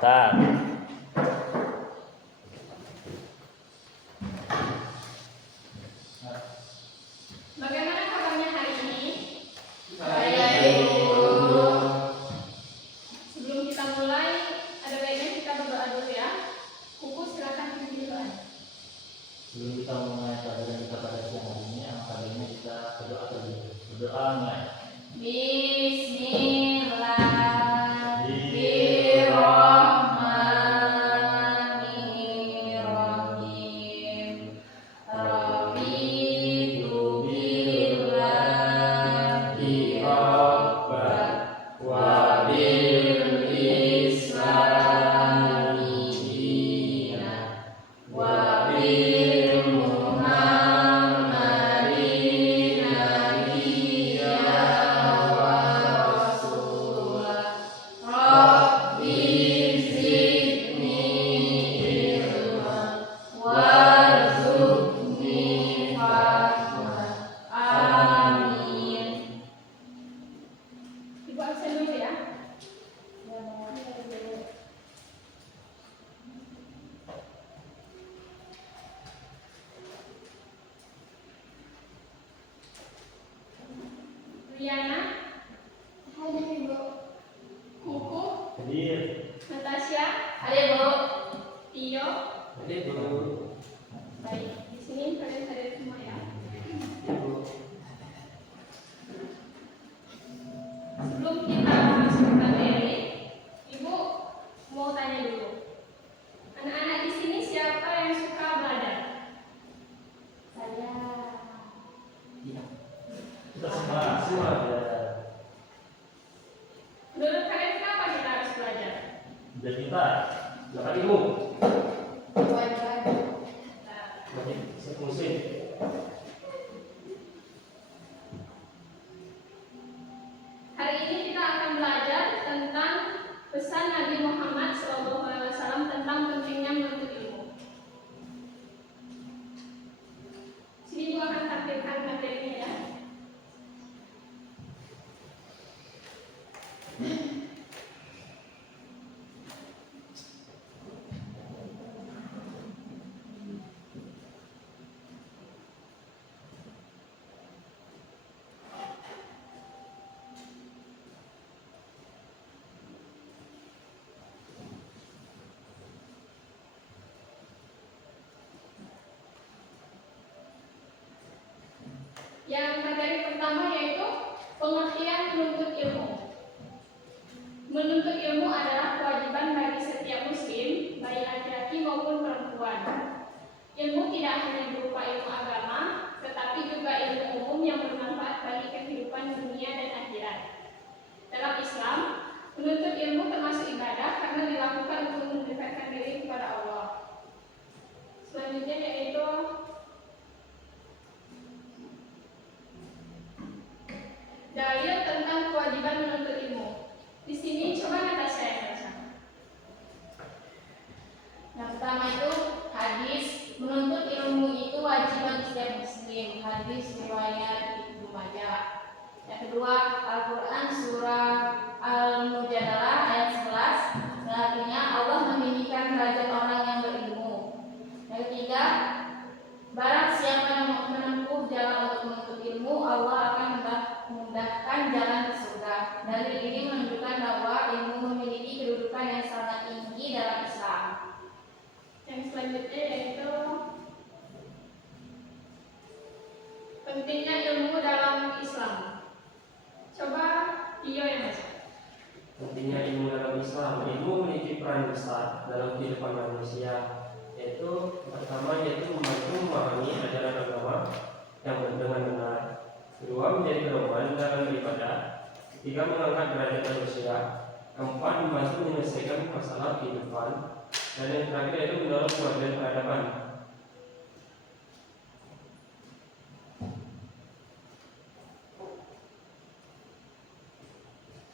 kesehatan. Bagaimana kabarnya hari ini? Baik. Sebelum kita mulai, ada baiknya kita berdoa dulu ya. Kuku silakan pimpin doa. Sebelum kita mulai pelajaran kita pada siang hari ini, maka baiknya kita berdoa terlebih dahulu. Berdoa mulai. Bismillahirrahmanirrahim. Raditu billahi rabban wa bil islami dinan wa bil muhammadin nabiyyan wa rasulah. Rabbi zidni ilman warzuqni fahman. Amin. Ibu absen dulu ya. Riana, Hadir Ibu. Kuku, Hadir. Natasha, Hadir Bu. Tio. Hadir Bu. Baik, di sini kalian hadir semua ya. Sebelum kita masuk ke materi, Ibu mau tanya dulu. Anak-anak di sini siapa yang suka belajar? Saya. Kita semua belajar. Menurut kalian kenapa kita harus belajar? Dan kita dapat ilmu. Kewajiban. Nah, Bagi sefungsi. hari ini kita akan belajar tentang pesan Nabi Muhammad SAW tentang pentingnya menuntut ilmu. Sini Ibu akan tampilkan materinya ya. Yang materi pertama yaitu pengertian menuntut ilmu. Menuntut ilmu adalah kewajiban bagi setiap muslim, baik laki-laki maupun perempuan. Ilmu tidak hanya berupa ilmu agama, tetapi juga ilmu umum yang bermanfaat bagi kehidupan dunia dan akhirat. Dalam Islam, menuntut ilmu termasuk ibadah karena dilakukan untuk mendekatkan diri kepada Allah. Selanjutnya yaitu dalil tentang kewajiban menuntut ilmu. Di sini coba Natasha yang baca. Yang pertama itu hadis, menuntut ilmu itu wajib bagi setiap muslim. Hadis riwayat Ibnu Majah. Yang kedua, Al-Quran surah Al-Mujadalah ayat 11. Artinya Allah meninggikan derajat orang yang berilmu. Yang ketiga, barang siapa yang menempuh jalan untuk menuntut ilmu, Allah akan memudahkan jalan ke surga. Dalil ini menunjukkan bahwa ilmu memiliki kedudukan yang sangat tinggi dalam Islam. Yang selanjutnya yaitu pentingnya ilmu dalam Islam. Coba Tio yang baca. Pentingnya ilmu dalam Islam. Ilmu memiliki peran besar dalam kehidupan manusia, yaitu pertama yaitu membantu memahami ajaran agama yang dengan benar. Kedua, menjadi pedoman dalam beribadah. Ketiga, mengangkat derajat manusia. Keempat, membantu menyelesaikan masalah kehidupan. Dan yang terakhir yaitu mendorong kemajuan peradaban.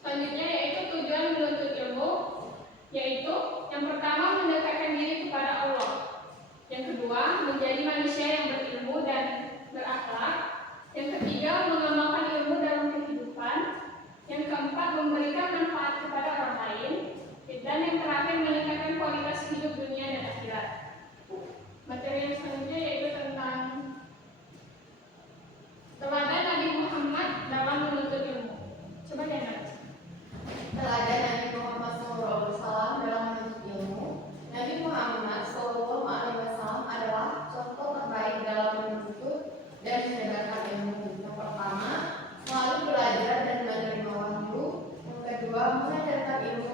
Selanjutnya yaitu tujuan menuntut ilmu, yaitu yang pertama mendekatkan diri kepada Allah. Yang kedua, menjadi manusia yang berilmu dan berakhlak. Yang ketiga, mengamalkan ilmu dalam kehidupan. Yang keempat, memberikan manfaat kepada orang lain. Dan yang terakhir, orientasi hidup dunia dan akhirat. Materi yang selanjutnya yaitu tentang teladan Nabi Muhammad dalam menuntut ilmu. Coba lihat. Teladan Nabi Muhammad SAW dalam menuntut ilmu. Nabi Muhammad SAW adalah contoh terbaik dalam menuntut dan menyebarkan ilmu. Yang pertama, selalu belajar dan menerima wahyu. Yang kedua, mengajarkan ilmu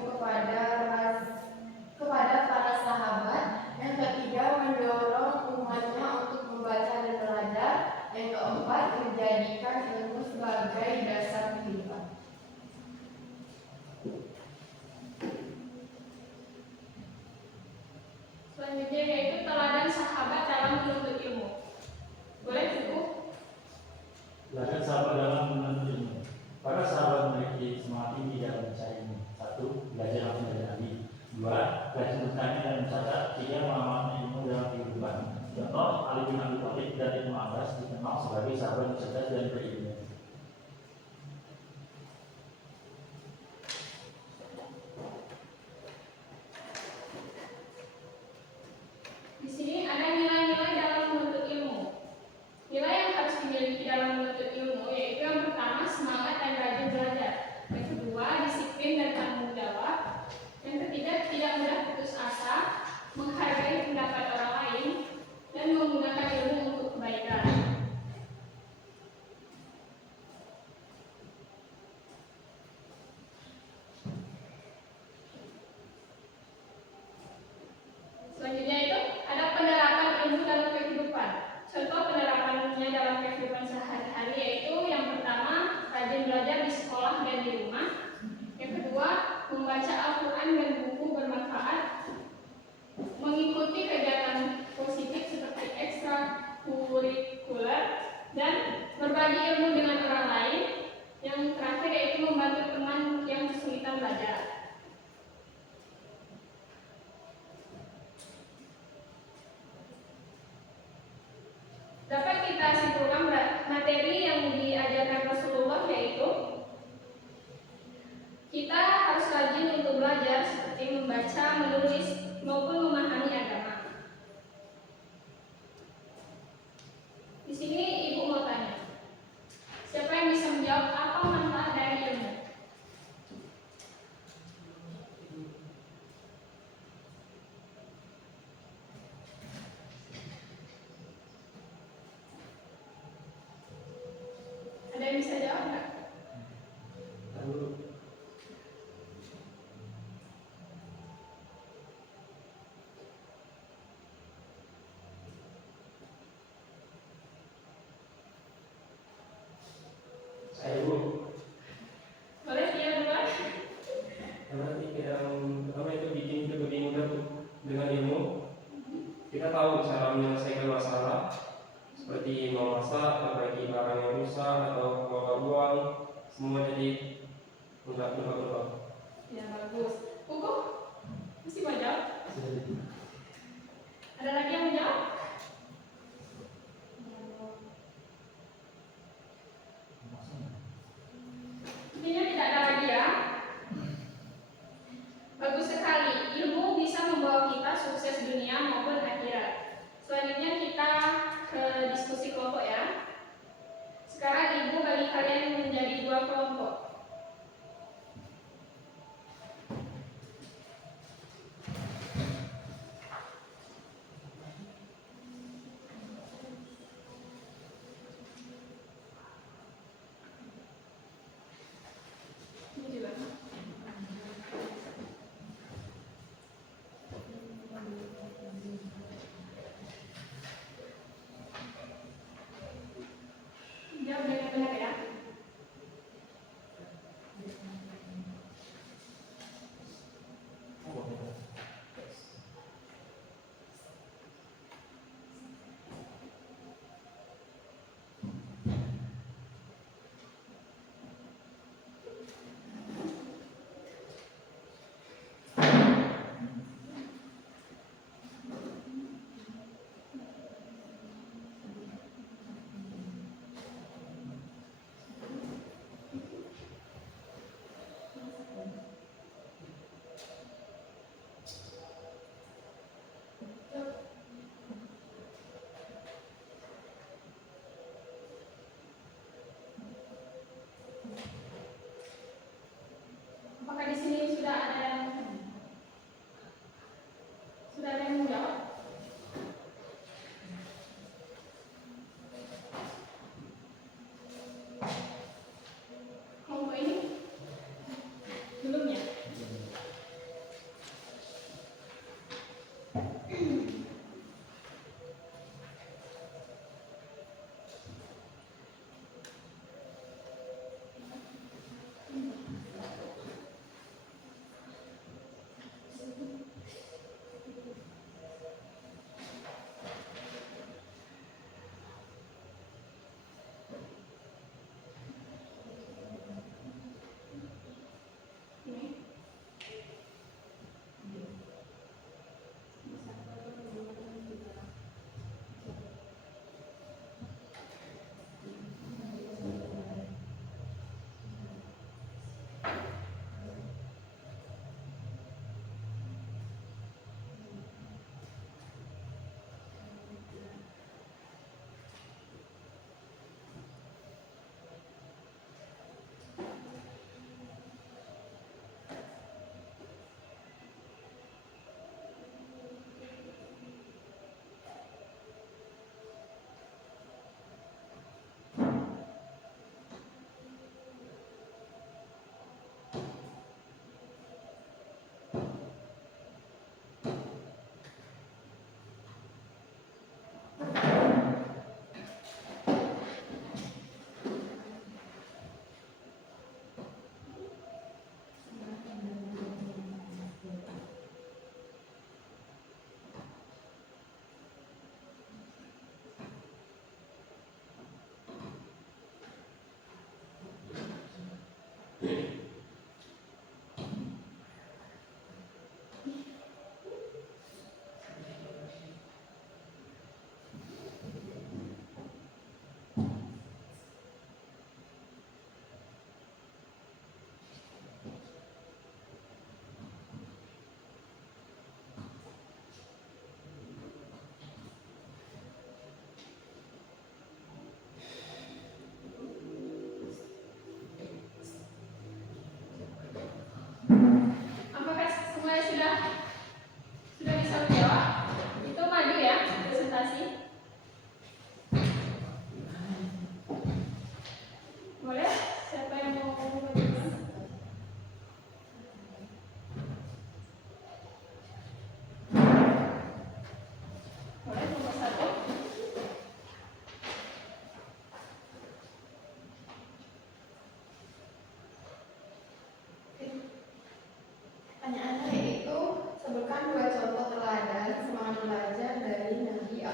kepada para sahabat. Yang ketiga, mendorong umatnya untuk membaca dan belajar. Yang keempat, menjadikan ilmu sebagai dasar kehidupan. Selanjutnya yaitu teladan sahabat dalam menuntut ilmu. Boleh cukup? Teladan sahabat dalam menuntut ilmu. Para sahabat memiliki semangat tinggi dalam mencari ilmu. 1. Belajar langsung dari Nabi. 2. Rajin bertanya dan mencatat. 3. mengamalkan ilmu dalam kehidupan. Contoh, Ali bin Abi Thalib dan Ibnu Abbas dikenal sebagai sahabat yang cerdas dan berilmu. Di sini ada nilai-nilai dalam menuntut ilmu. Nilai yang harus dimiliki dalam menuntut ilmu yaitu yang pertama, semangat dan rajin belajar. Yang kedua, disiplin dan tanggung jawab. Yang ketiga, tidak mudah putus asa, menghargai pendapat orang lain, dan menggunakan ilmu untuk kebaikan. Selanjutnya itu ada penerapan ilmu dalam kehidupan. Contoh penerapannya dalam kehidupan sehari-hari yaitu yang pertama, rajin belajar di sekolah dan di rumah. Yang kedua, membaca Al-Quran dan buku bermanfaat, mengikuti kegiatan positif seperti ekstrakurikuler, dan berbagi ilmu dengan orang lain. Yang terakhir yaitu membantu teman yang kesulitan belajar. Dapat kita simpulkan materi yang diajarkan Rasulullah yaitu kita harus rajin untuk belajar seperti membaca, menulis, maupun memahami agama. Di sini Ibu mau tanya, siapa yang bisa menjawab apa manfaat dari ilmu? Ada yang bisa jawab nggak? Saya dulu. Boleh dia duluan? Yang berarti pertama itu bikin kita lebih mudah dengan ilmu. Kita tahu cara menyelesaikan masalah seperti memasak, memperbaiki barang yang rusak atau mengelola uang, semua jadi mudah. Ya bagus. Kuku? Mesti mau jawab? Ada lagi yang mau jawab? Intinya tidak ada lagi ya. Bagus sekali. Ilmu bisa membawa kita sukses dunia maupun akhirat. Selanjutnya kita ke diskusi kelompok ya. Sekarang Ibu bagi kalian menjadi 2 kelompok. Ini juga.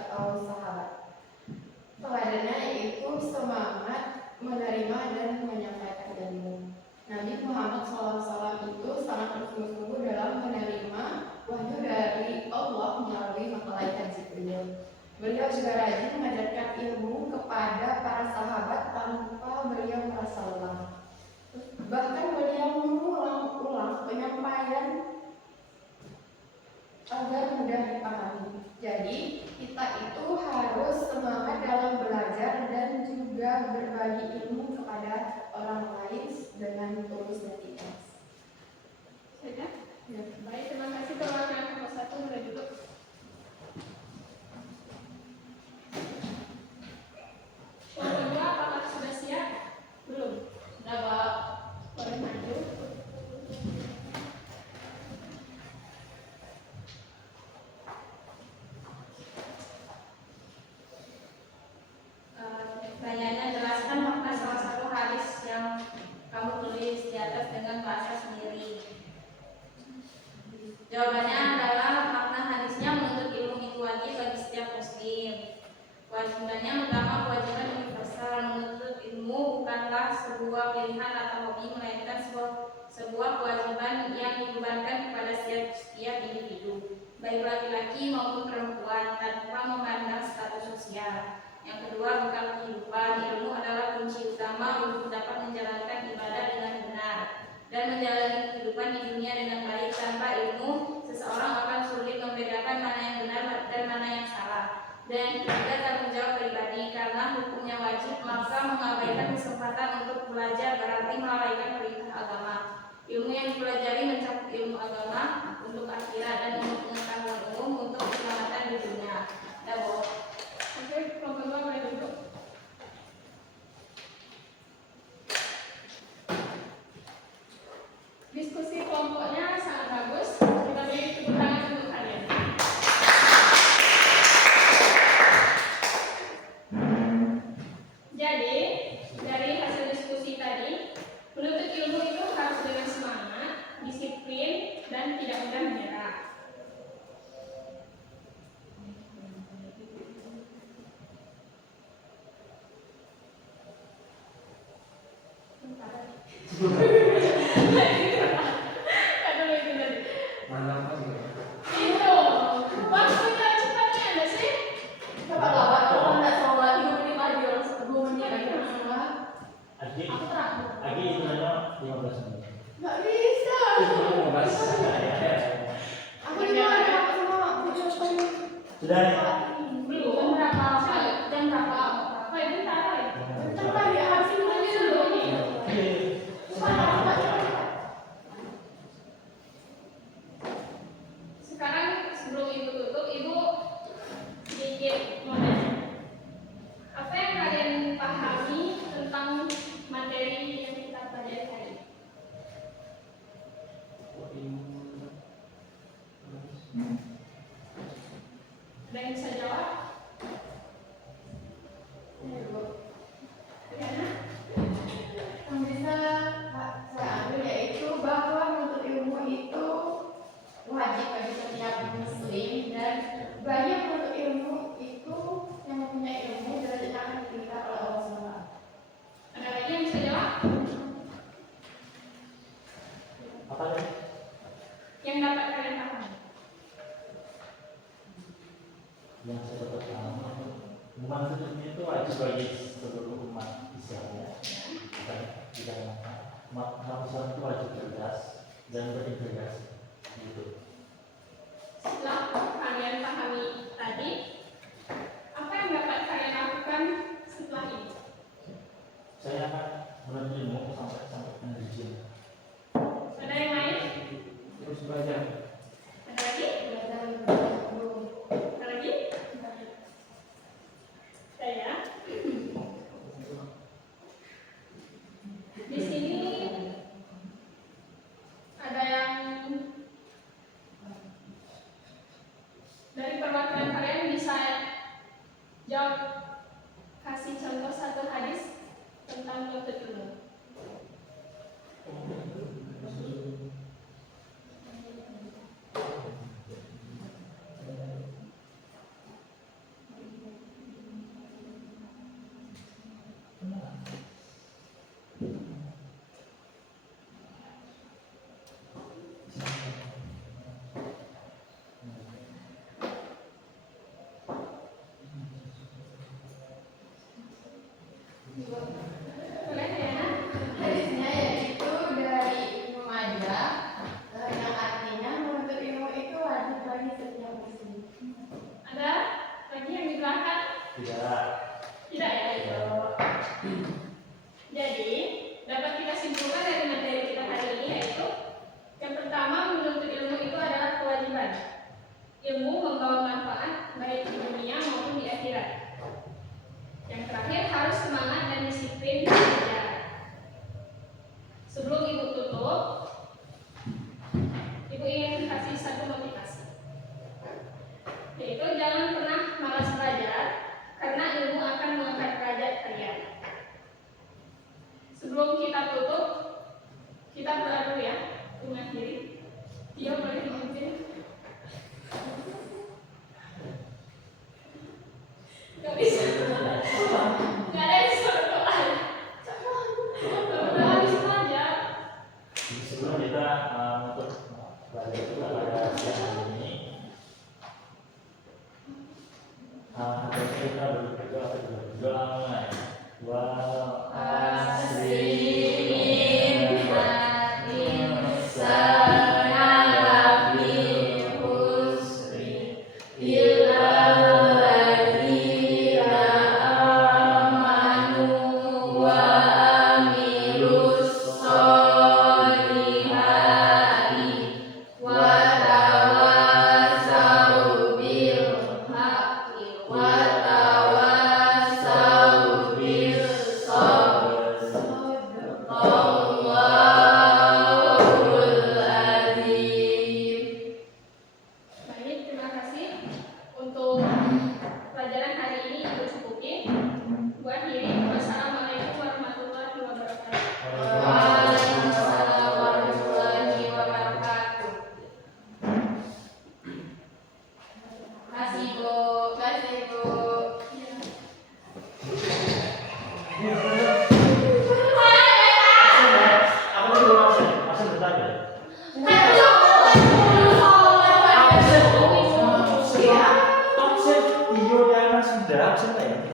atau sahabat. Teladannya yaitu semangat menerima dan menyampaikan ilmu. Nabi Muhammad SAW itu sangat bersungguh-sungguh dalam menerima wahyu dari Allah melalui malaikat Jibril. Beliau juga rajin mengajarkan ilmu kepada para sahabat tanpa beliau merasa lelah. Bahkan beliau mengulang-ulang penyampaian agar mudah dipahami. Jadi kita itu harus semangat dalam belajar dan juga berbagi ilmu kepada orang lain dengan tulus dan ikhlas. Sudah? Ya. Baik, terima kasih. Perwakilan kelompok 1 mulai duduk. Kelompok 2 apakah sudah siap? Belum? Sudah, Pak. Boleh maju. Pertanyaannya, jelaskan makna salah satu hadis yang kamu tulis di atas dengan bahasa sendiri. Jawabannya adalah makna hadisnya menuntut ilmu itu wajib bagi setiap muslim. Kewajibannya pertama kewajiban universal. Menuntut ilmu bukanlah sebuah pilihan atau hobi, melainkan sebuah kewajiban yang dibebankan kepada setiap individu, baik laki-laki maupun perempuan, tanpa memandang status sosial. Yang kedua, bekal kehidupan. Ilmu adalah kunci utama untuk dapat menjalankan ibadah dengan benar dan menjalani kehidupan di dunia dengan baik. Tanpa ilmu, seseorang akan sulit membedakan mana yang benar dan mana yang salah. Dan ketiga, tanggung jawab pribadi. Karena hukumnya wajib, maka mengabaikan kesempatan untuk belajar berarti melalaikan perintah agama. Ilmu yang dipelajari mencakup ilmu agama untuk akhirat dan untuk pengetahuan umum untuk keselamatan di dunia. Dabo. Oke, kelompok 2 mulai duduk. Diskusi kelompoknya sangat bagus. Kita beri tepuk tangan untuk kalian. Jadi, dari hasil diskusi tadi, menuntut ilmu itu harus dengan semangat, disiplin, dan tidak mudah menyerah. Mana apa sih? Itu, waktunya cepatnya ada sih? Cepat lah, Pak. Kalau nggak sholat 2 menit lagi, langsung 2 menit lagi langsung sholat. Agi, Aku terakhir. Agi itu hanya 15 menit. Nggak bisa. Itu 15. Aku juga ada apa sama punya saya. Sudah ya? Belum. Jam berapa? Jam berapa? Oh, ya, bentar lagi. Bentar lagi, habis ini lagi dulu nih. Sekarang sebelum ibu tutup, ibu sedikit mau nanya. Apa yang kalian pahami tentang materi yang kita pelajari hari ini? Ada yang bisa jawab? Diana? Yang bisa saya ambil yaitu bahwa menuntut ilmu itu wajib bagi setiap muslim, dan bagi yang menuntut ilmu itu yang mempunyai ilmu derajatnya akan ditingkat oleh Allah SWT. Ada lagi yang bisa jawab? Apa lagi? Yang dapat kalian pahami? Yang saya dapat paham, menuntut itu wajib bagi seluruh umat Islam ya. Bukan umat Islam itu wajib cerdas dan berintegrasi. Gitu. Setelah kalian pahami tadi, apa yang dapat kalian lakukan setelah ini? Saya akan menuntut ilmu sampai penelitian. Ada yang lain? Terus belajar. Ada lagi? Ada lagi? Saya. Di sini ada yang dari perwakilan kalian bisa jawab, kasih contoh satu hadis tentang menuntut ilmu. Boleh ya? Hadisnya yaitu dari Ibnu Majah yang artinya menuntut ilmu itu wajib bagi setiap muslim. Ada lagi yang di belakang? Tidak. Tidak ya? Jadi, dapat kita simpulkan dari materi kita hari ini yaitu yang pertama, menuntut ilmu itu adalah kewajiban. Ilmu membawa manfaat baik di dunia maupun di akhirat. Yang terakhir, harus semangat dan disiplin belajar. Sebelum Ibu tutup, Ibu ingin kasih satu motivasi, yaitu jangan pernah malas belajar karena ilmu akan mengangkat derajat kalian. Sebelum kita tutup, kita berdoa dulu ya, mengakhiri. Dia boleh memimpin. Gak bisa. Gak ada yang suruh doa. Berdoa bisa aja. Sebelum kita untuk belajar itu pada siang hari ini, hari kita berdoa mulai. Wal asri Baik, terima kasih untuk pelajaran hari ini Ibu cukupin. Gua akhiri. Wassalamualaikum warahmatullahi wabarakatuh. Waalaikumsalam warahmatullahi wabarakatuh. Kasih Bu, kasih Bu. Aku dulu absen bentar ya. Absen, iyo yang sudah absen ya.